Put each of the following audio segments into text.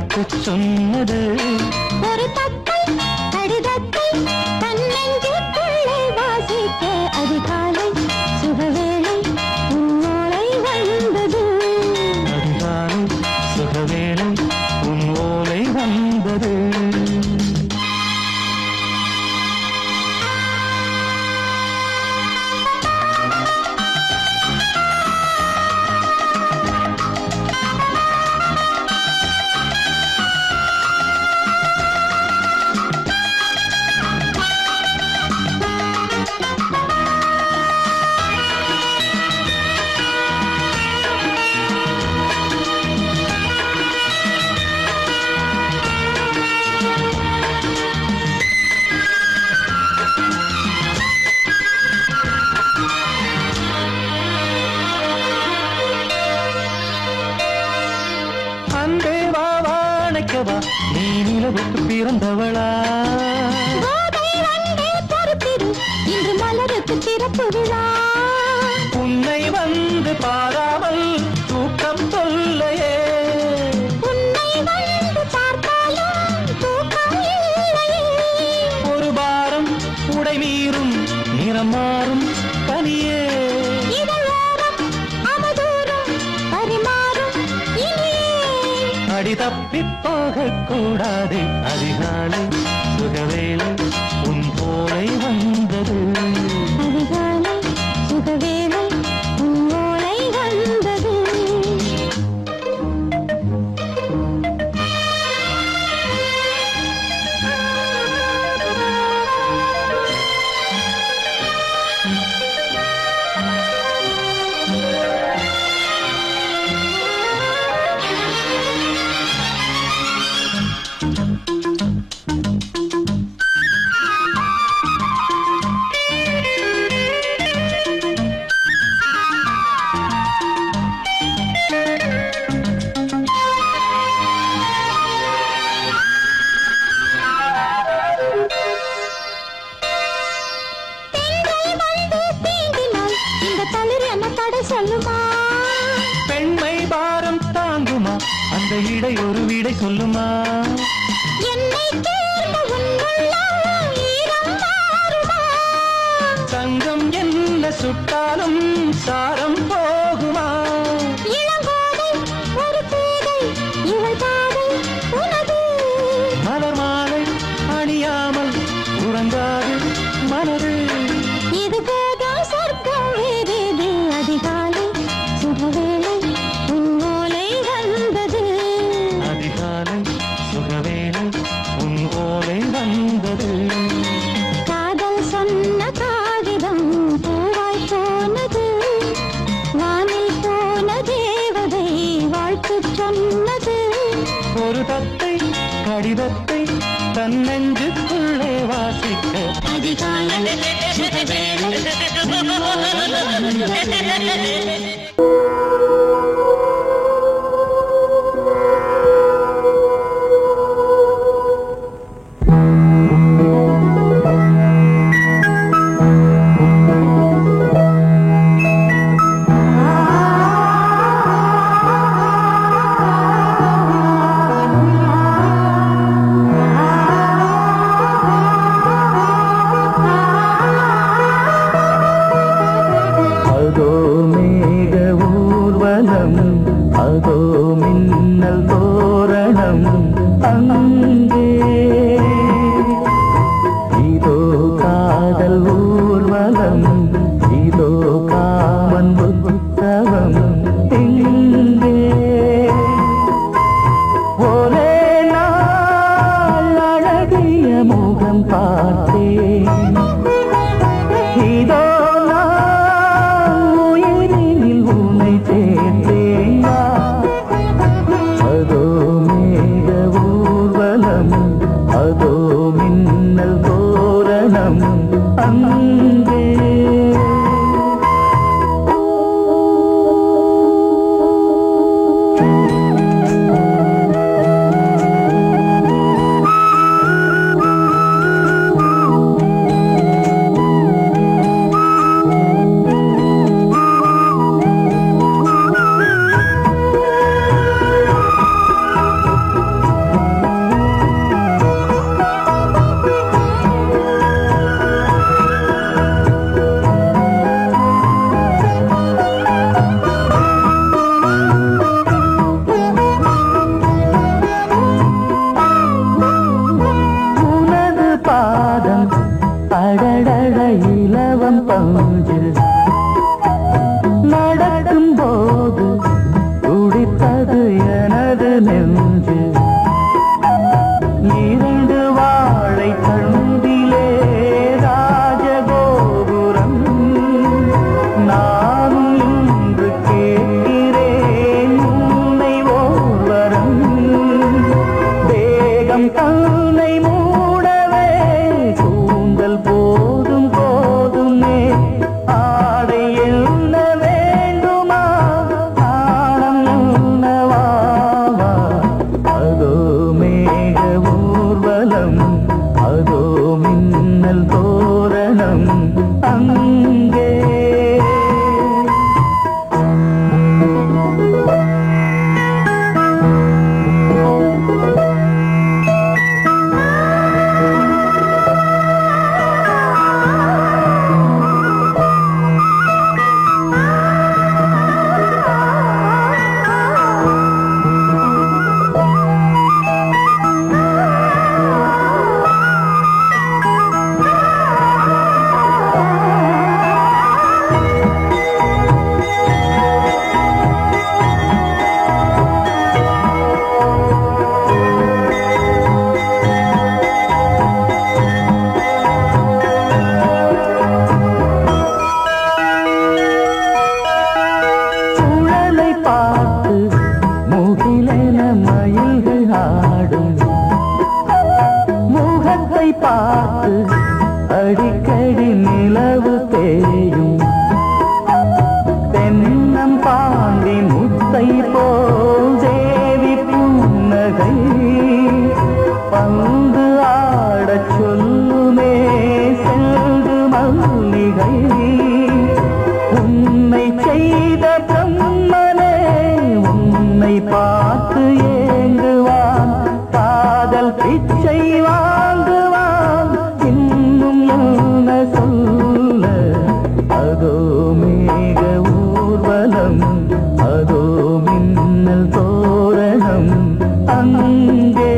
வாழ்த்து சொன்னது ஒரு தத்தை கடிதத்தை தன்னெஞ்சுக்குள்ளே வாசிக்க அதிகாலை சுகவேளை உன்னோலை வந்தது. அதிகாலை சுகவேளை உன் ஓலை வந்தது. நீ நிலவுக்கு பிறந்தவளா? இன்று மலருக்கு திறப்பு விழா. உன்னை வந்து பாராமல் தூக்கம் சொல்லையே. உன்னை வந்து பார்த்தாலும் தூக்கம் இல்லையே. ஒரு பாரம் உடை மீறும் நிறம் மாறும் தனியே. அடி தப்பி போகக் கூடாது. அதிகாலை சுகவேளை உன் போலை வந்தது. அதிகாலை சுகவேளை உன் ஓலை வந்தது. பெண்மை பாரம் தாங்குமா? அந்த இடை ஒரு விடை சொல்லுமா? தங்கம் என்ன சுட்டாலும் சாரம் போகுமா? மலர் மாலை அணியாமல் உறங்காது மனது. இது போதும் சொர்க்கம் வேறேது. அதிகாலை சுகவேளை உன் ஓலை வந்தது. அதிகாலை சுகவேளை உன் ஓலை வந்தது. காதல் சொன்ன காகிதம் பூவாய் போனது. வானில் போன தேவதை வாழ்த்து சொன்னது. ஒரு தத்தை கடிதத்தை தன்னெஞ்சுக்குள்ளே வாசிக்க அதிகாலை சுகவேளை உன் ஓலை வந்தது. அதோ மின்னல் தோரணம் அங்கே. இதோ காதல் ஊர்வலம், இதோ காமன் உற்சவம் இங்கே. ஒரே நாள் அழகிய முகம் பார்த்தேன். இதோ நான் உயிரினில் உன்னை சேர்த்தேன். அதோ எனது நெஞ்சு இரண்டு வாழை தண்டிலே ராஜகோபுரம் நானும் இன்று கேட்கிறேன் உன்னை ஓர்வரம் தேகம் தன்னை மூடவே கூந்தல் போதும் போதுமே ஆடை என்ன வேண்டுமா நாணம் என்னவா அதோ மேக ஊர்வலம் அதோ மின்னல் தோரணம் அங்கே பார்த்து அடிக்கடி நிலவு தேயும் தென்னம் பாண்டி முத்தை போல் தேவி புன்னகை பந்து ஆடச் சொல்லுமே செல்து மல்லிகை உன்னை செய்த பிரம்மனே உன்னை பார்த்து ஏங்குவான் காதல் பிச்சை வாங்குவான் இன்னும் என்ன சொல்ல அதோ மேக ஊர்வலம் அதோ மின்னல் தோரணம் அங்கே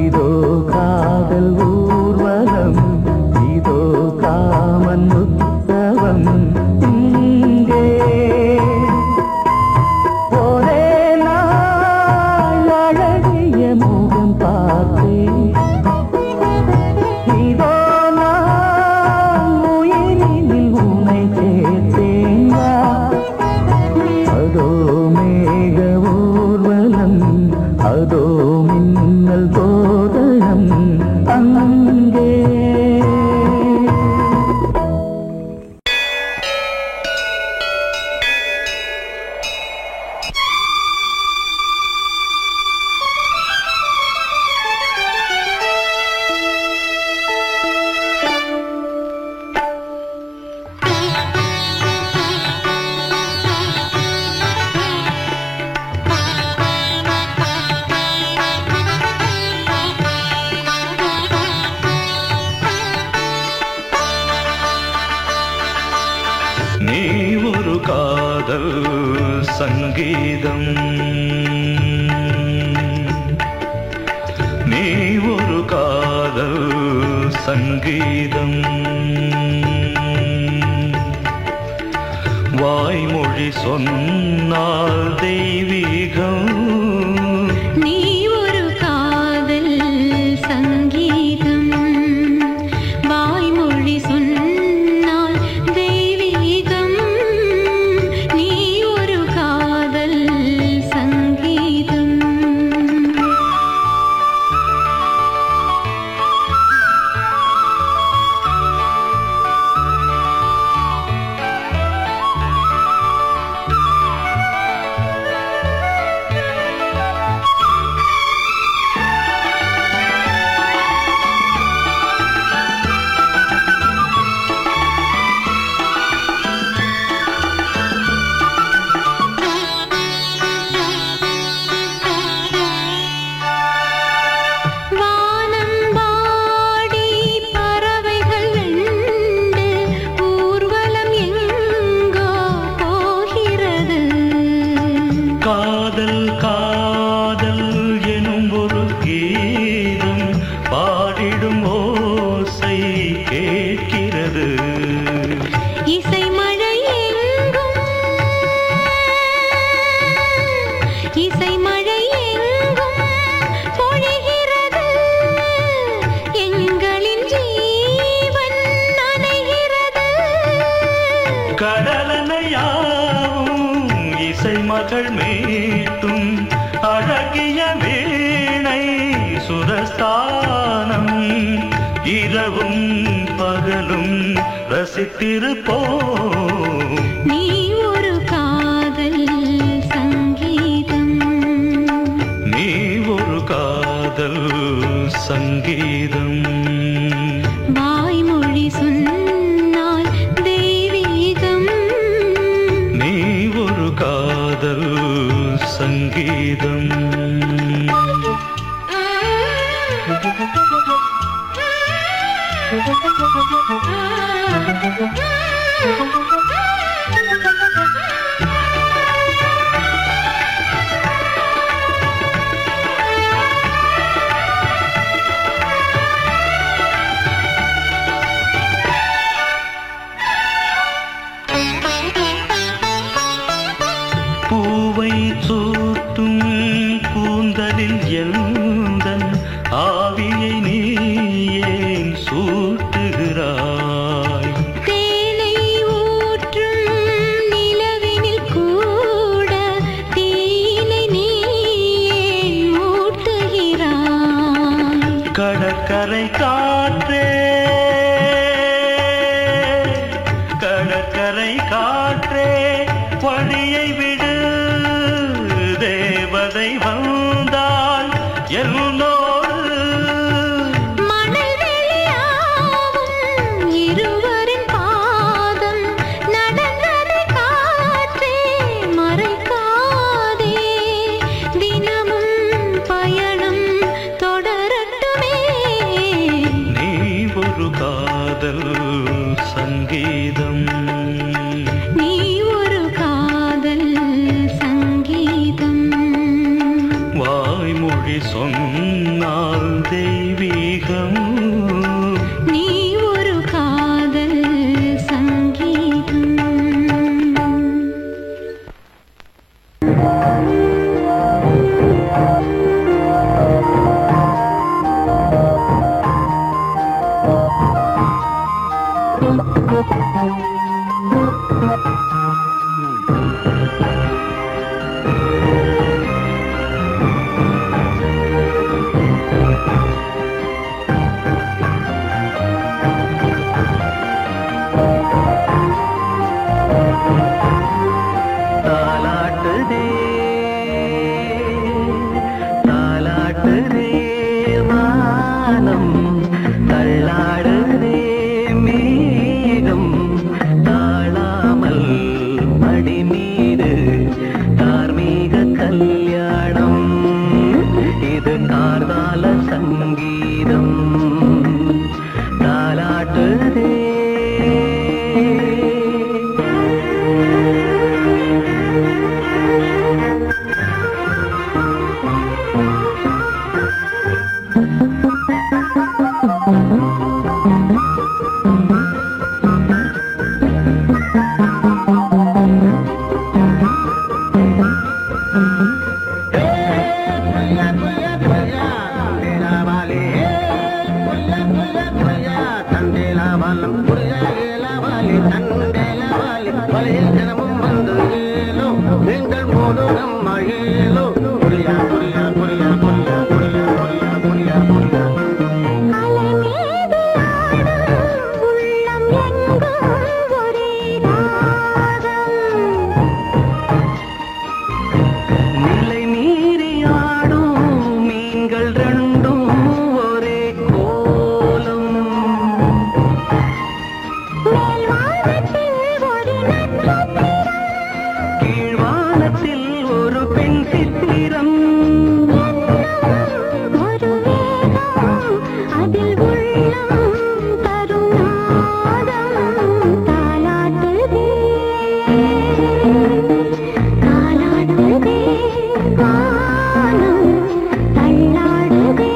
இதோ காதல் ஊர்வலம் இதோ காமன் உற்சவம் இங்கே ஒரே நாள் அழகிய முகம் பார்த்தேன் இதோ நான் உயிரினில் உன்னை சேர்த்தேன் அதோ மேக ஊர்வலம் அதோ மின்னல் தோரணம் அங்கே நீ ஒரு காதல் சங்கீதம் நீ ஒரு காதல் சங்கீதம் வாய்மொழி சொன்னால் தெய்வீகம் நீ ஒரு காதல் சங்கீதம் வாய்மொழி சொன்னால் தெய்வீகம் நீ ஒரு காதல் சங்கீதம் வானம்பாடி பறவைகள் வெண்டு ஊர்வலம் எங்கோ போகிறது காதல் காதல் எனும் ஒரு கீதம் பாடிடும் ஓசை கேட்கிறது இசை மழை எங்கும் மகள் மீட்டும் அழகிய வீணை சுரஸ்தானம் இரவும் பகலும் ரசித்திருப்போம். நீ ஒரு காதல் சங்கீதம், நீ ஒரு காதல் சங்கீதம். வாய்மொழி சொன்னால் தெய்வீகம், நீ ஒரு காதல் சங்கீதம். பூவை சூட்டும் கூந்தலில் எந்தன் ஆவியை நீ ஏன் சூட்டுகிறாய்? தேனை ஊற்றும் நிலவினில் கூட தீனை நீ ஏன் மூட்டுகிறாய்? கடற்கரை காற்றே, கடற்கரை காற்றே வழியை விடு, தேவதை வந்தால் என்னோடு. மணல் வெளியாகும் இருவரின் பாதம் நடந்ததை காற்றே மறைக்காதே, தினமும் பயணம் தொடரட்டுமே. நீ ஒரு காதல் சங்கீதம், நீ ஒரு காதல் சங்கீதம், வாய்மொழி சொன்னால் தெய்வீகம். நீ ஒரு காதல் சங்கீதம். தாலாட்டுதே தாலாட்டுதே வானம், தள்ளாடுதே மேகம், தாழாமல் மடி மீது தார்மீக கல்யாணம். இது கார்கால சங்கீதம். தாலாட்டுதே நிலை மீறி ஆடும் மீன்கள் ரெண்டும் ஒரே கோலம். கீழ்வானத்தில் ஒரு பெண் சித்திரம், அதில் உள்ளம் தருநாதம் தாலாட்டுதே, தாலாட்டுதே வானம், தள்ளாடுதே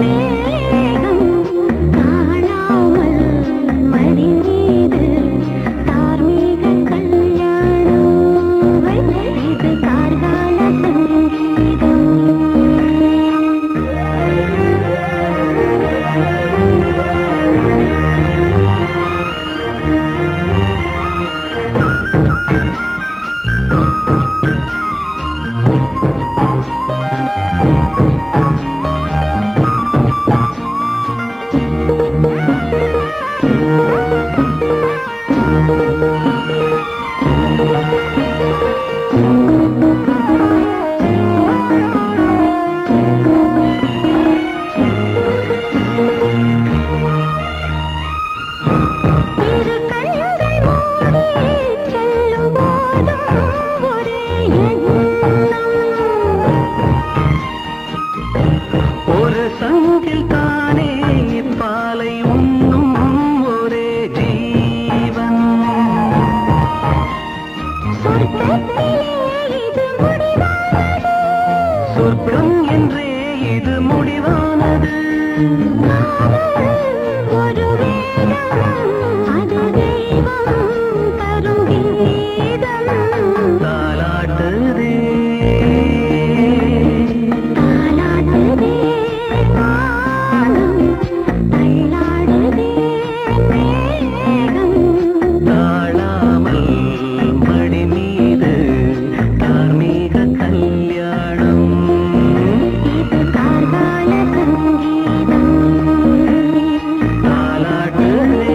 மேகம், காணாமல் மடி மீது தார்மீக கல்யாணம். இது கார்கால சங்கீதம். சொர்க்கம் என்றே இது முடிவானது. ஒரு வேதம் அது தெய்வம் தரும் கீதம் தாலாட்டுதே தாலாடுதே வானம் தள்ளாடுதே மேகம் தாழாமல் மடி மீது தார்மீக கல்யாணம். இது கார்கால சங்கீதம் தாலாட்டுதே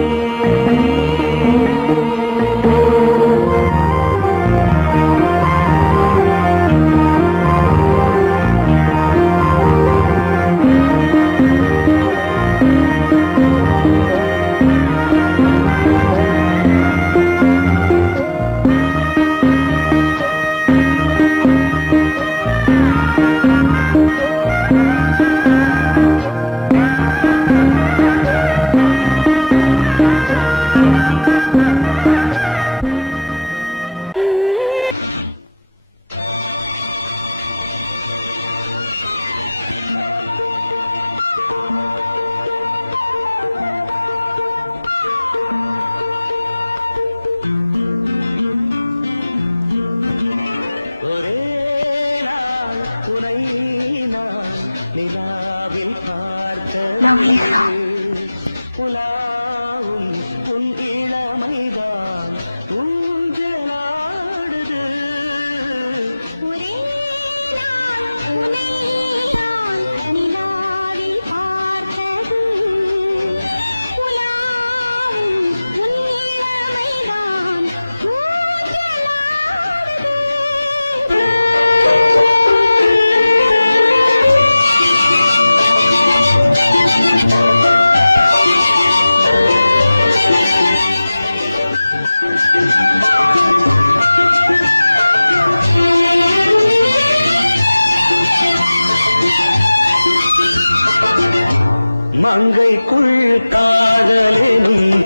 மங்கைக்குள் காதலின்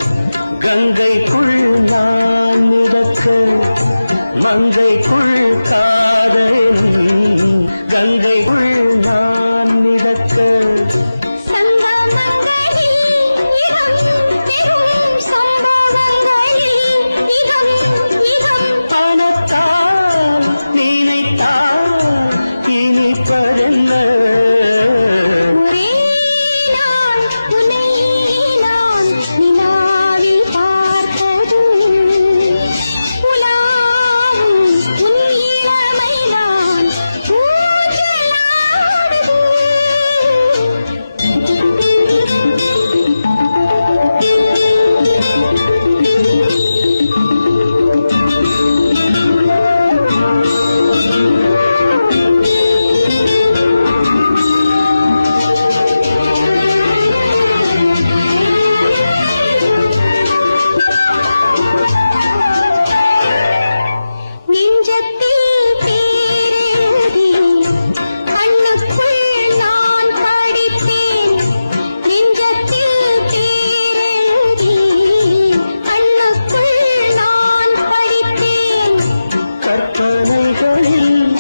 கங்கைக்குள் நான் மிதக்கு. மங்கைக்குள் காதலின் கங்கைக்குள் நான் மிதக்கு. பணத்தால் நினைத்தால் இனி படுங்க.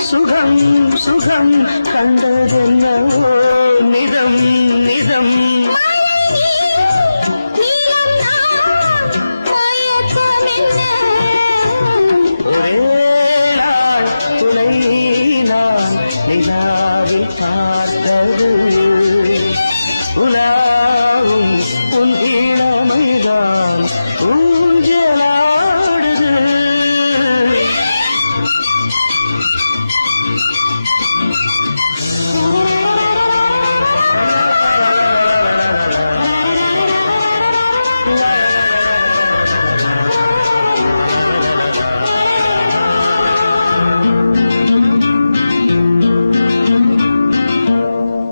சுகம் சுகம் கண்டதென்னவோ நிதம் நிதம். ஒரே நாள் துணை நான் நிலாவில் பார்த்தது. உலாவும் உன் இளமைதான் ஊஞ்சலாடுது.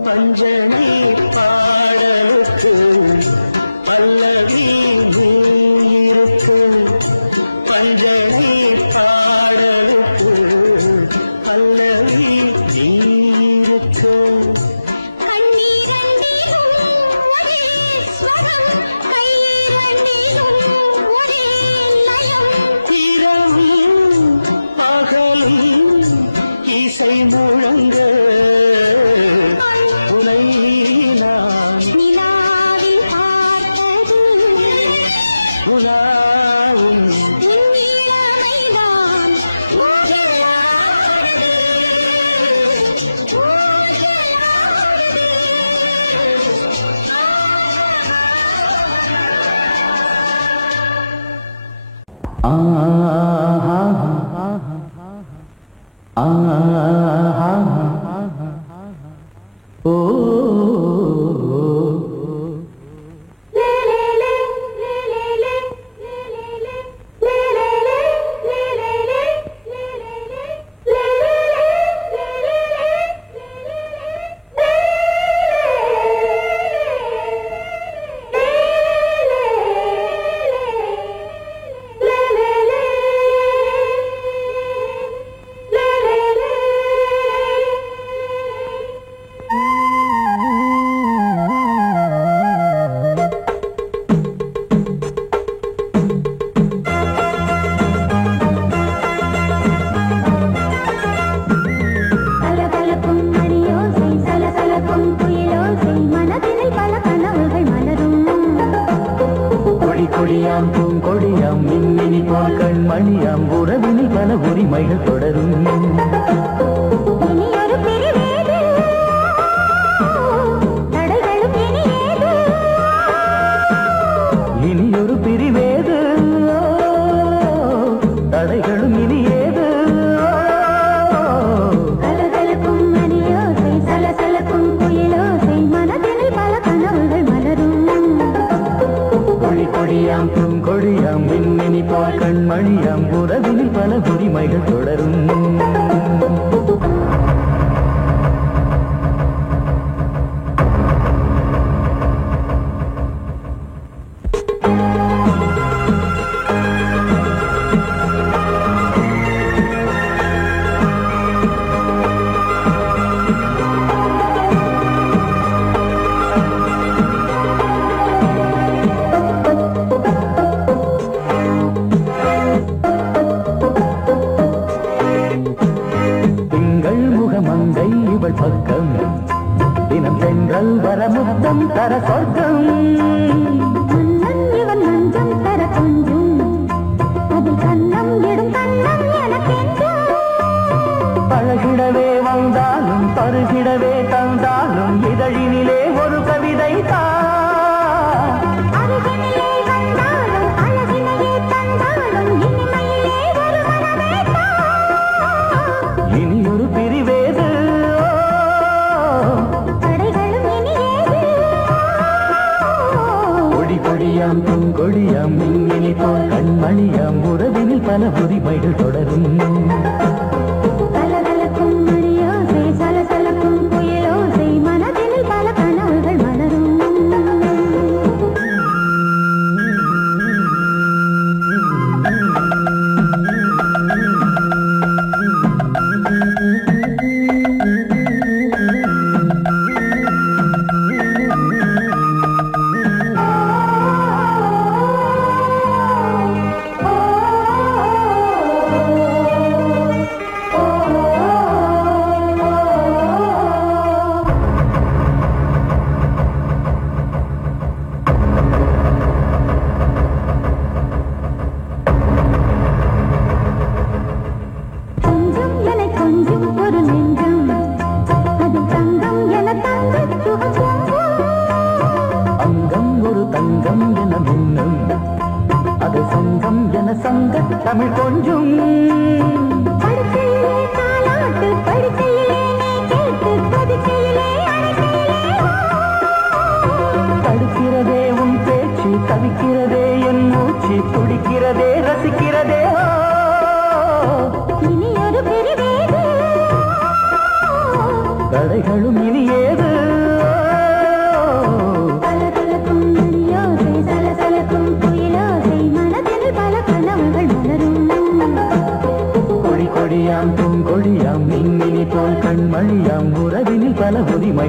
பஞ்சனி பாடலுக்கு பல்லவி நீருக்கு. பஞ்சனி பாடலுக்கு பல்லவி நீருக்கு. இரவும் பகலும் இசை முழங்க.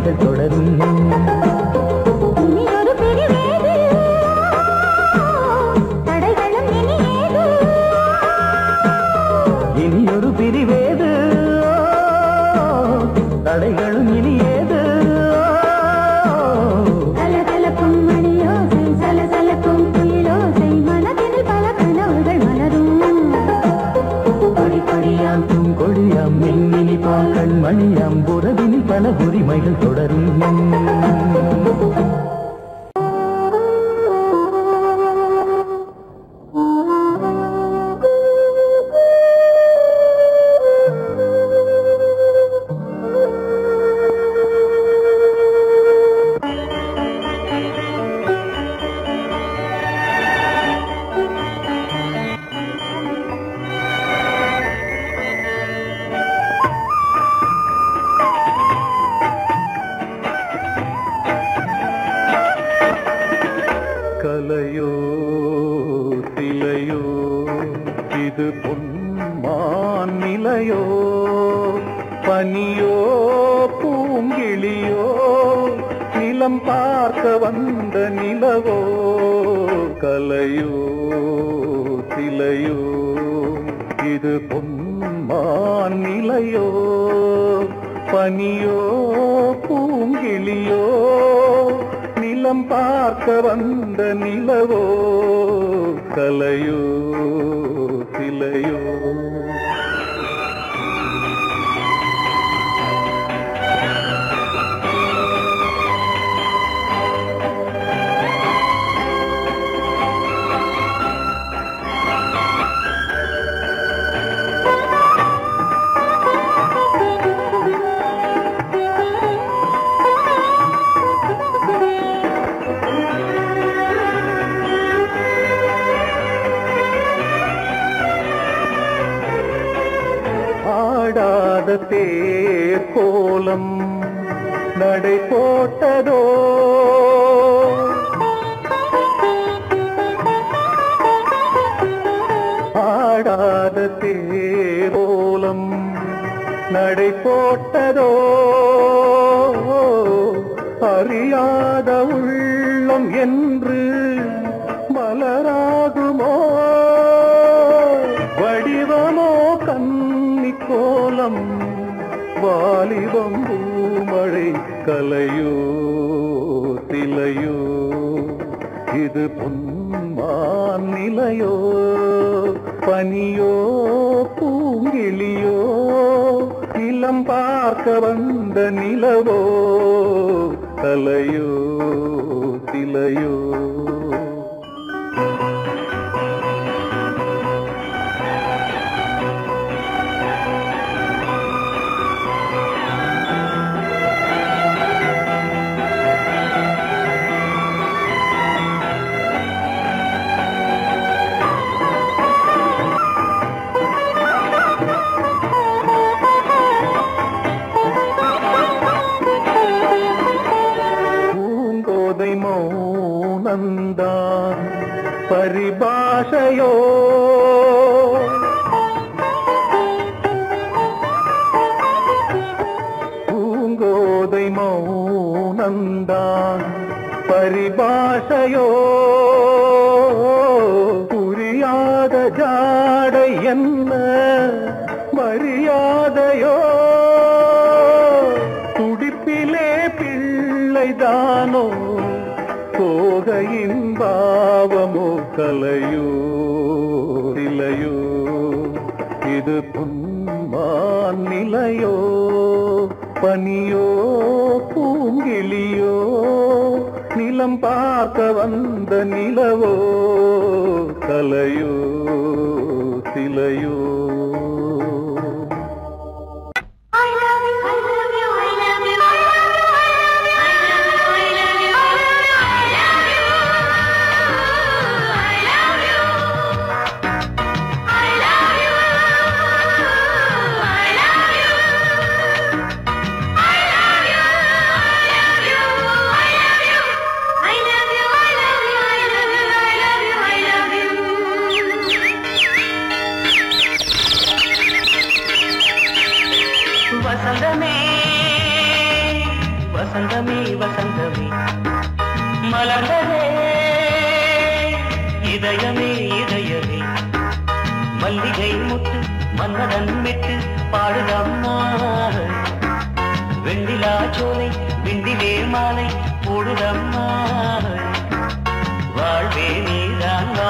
தொடரும் பனியோ பூங்கிளியோ நிலம் பார்க்க வந்த நிலவோ கலையோ சிலையோ இது பொன்மான் நிலையோ பனியோ பூங்கிளியோ நிலம் பார்க்க வந்த நிலவோ கலையோ சிலையோ ஆடாத தேர் கோலம் நடை போட்டதோ ஆடாத தேர் கோலம் நடை போட்டதோ அறியாத உள்ளம் என்று மலராகுமோ வடிவமோ கன்னிக்கோலம் வாலிபம் பூமழை கலையோ சிலையோ இது பொன்மான் நிலையோ பனியோ பூங்கிளியோ இளம் பார்க்க வந்த நிலவோ கலையோ சிலையோ மௌனந்தான் பரிபாஷையோ பூங்கோதை மௌனந்தான் பரிபாஷையோ புரியாத ஜாடை என்ன மரியாதையோ துடிப்பிலே பிள்ளைதானோ கோகையின் பாவமோ கலையோ சிலையோ இது பொன்மான் நிலையோ பனியோ பூங்கிளியோ நிலம் பார்க்க வந்த நிலவோ கலையோ சிலையோ வசந்தமே வசந்தமே வசந்தமே மலர்ந்ததே இதயமே இதயமே மல்லிகை முத்து மன்னதன் விட்டு பாடுதம்மா வெண்ணிலா சோலை விண்டிலே மாலை போடுதம்மா வாழ்வே நீதான் வா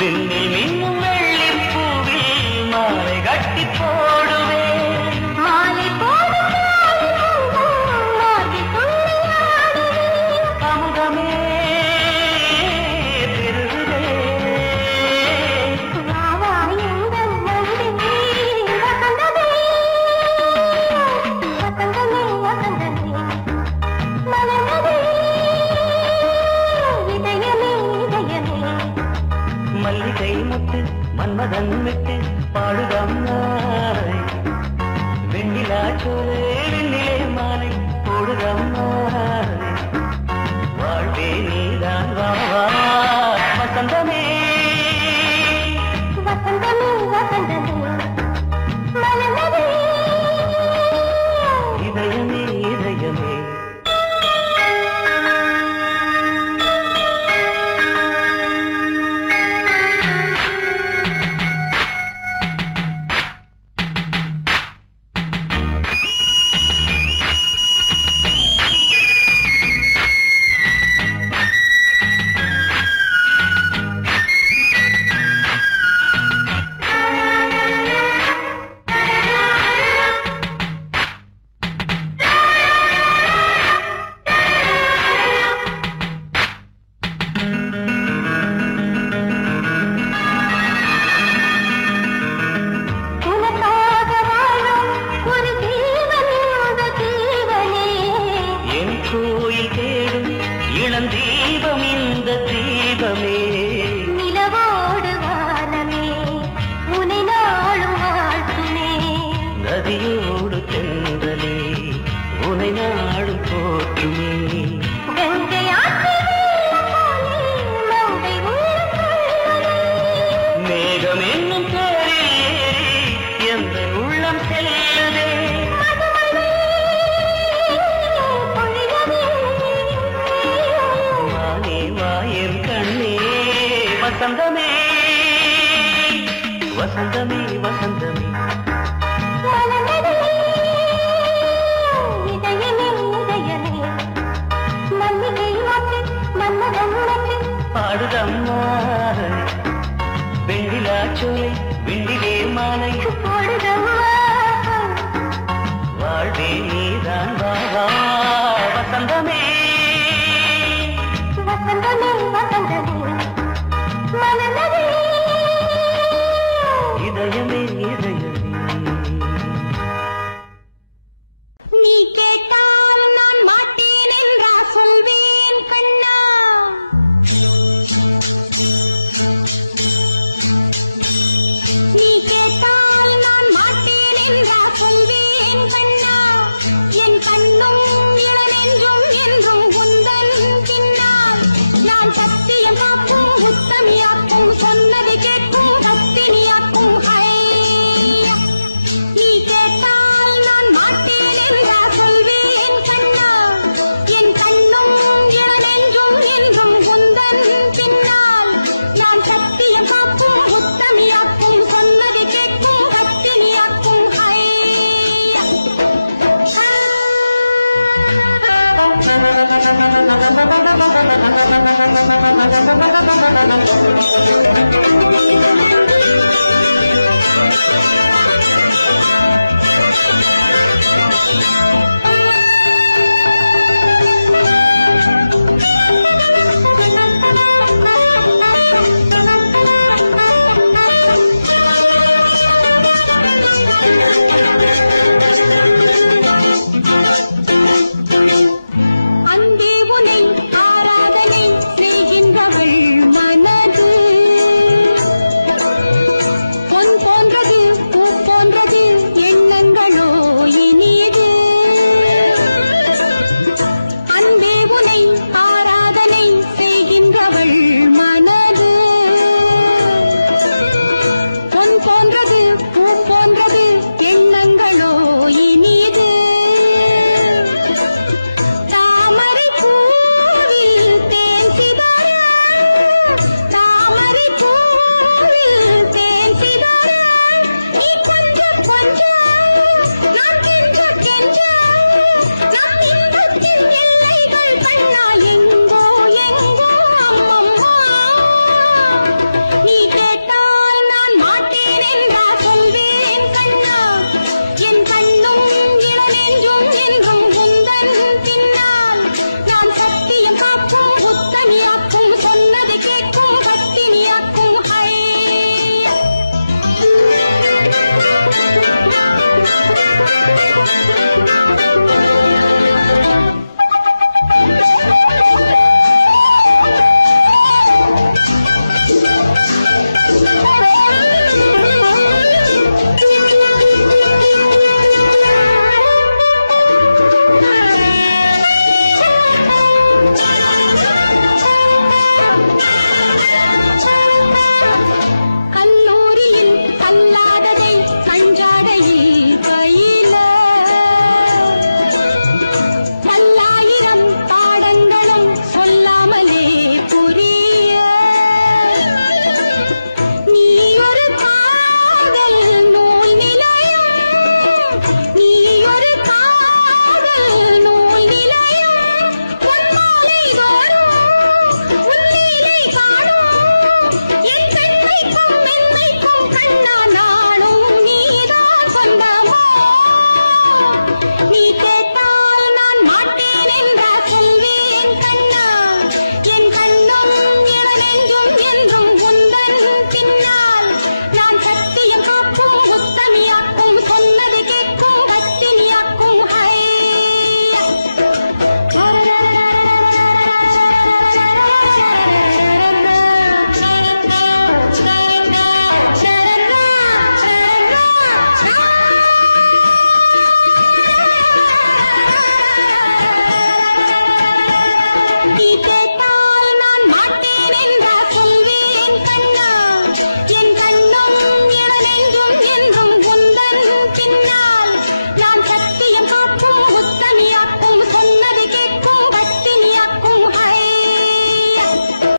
விண்ணில் மின்னும் வெள்ளி பூவில் மாலை கட்டி போடுவேன். மாலை போடும் மாலை துள்ளியாடுவேன். அமுதமே பெருகுதே. வாவா எங்கள் நந்தினி வசந்தமே வசந்தமே வசந்தமே மலர்ந்ததே இதயமே இதயமே. மல்லிகை முத்து மன்மதன் விட்டு பாடுதம்மாய். வெண்ணிலா சோலை வெண்ணிலே மாலை போடுதம்மாய். வாழ்வே நீதான் வா வா வசந்தமே. வசந்தமே வசந்தமே மலர்ந்ததே இதயமே இதயமே. உனக்காக வாழும் ஒரு ஜீவன் இந்த ஜீவனே. என் கோயில் தேடும் இளம் தீபம் இந்த தீபமே. நிலவோடு வானமே உனை நாளும் வாழ்த்துமே. நதியோடு தென்றலே உனை நாடும் போற்றுமே. கங்கை ஆற்று வெள்ளம் போலே மங்கை உள்ளம் கொள்ளுதே. மேகம் என்னும் பேரில் ஏறி எந்த உள்ளம் செல்லுதே. மதுமலை பொழியவே. வானே வாயன் கண்ணே வசந்தமே வசந்தமே வசந்தமே. மலர்ந்ததே இதயமே இதயமே. மல்லிகை மொட்டு மன்மதன் மொட்டு பாடுதம்மா வெண்ணிலா சோலை வெண்ணிலே மாலை. போடுதம்மா. வாழ்வே நீதான் வா வா வசந்தமே. வசந்தமே வசந்தமே மலர்ந்ததே இதயமே இதயமே. நீ கேட்டால் நான் மாட்டேன் என்றா சொல்வேன் கண்ணா. நீ கேட்டால் நான் மாட்டேன் என்றா சொல்வேன் கண்ணா. என் கண்ணும் என்றும் என்றும் உந்தன் பின்னால். நான் சத்தியமாக்கும் உத்தமியாக்கும் சொன்னதை கேட்கும் அத்தினியாக்கும். நீ கேட்டால் நான் மாட்டேன் என்றா சொல்வேன் கண்ணா. என் கண்ணும் என்றும் என்றும் உந்தன் பின்னால். நான் சத்தியமாக்கும் உத்தமியாக்கும் சொன்னதை கேட்கும் அத்தினியாக்கும்.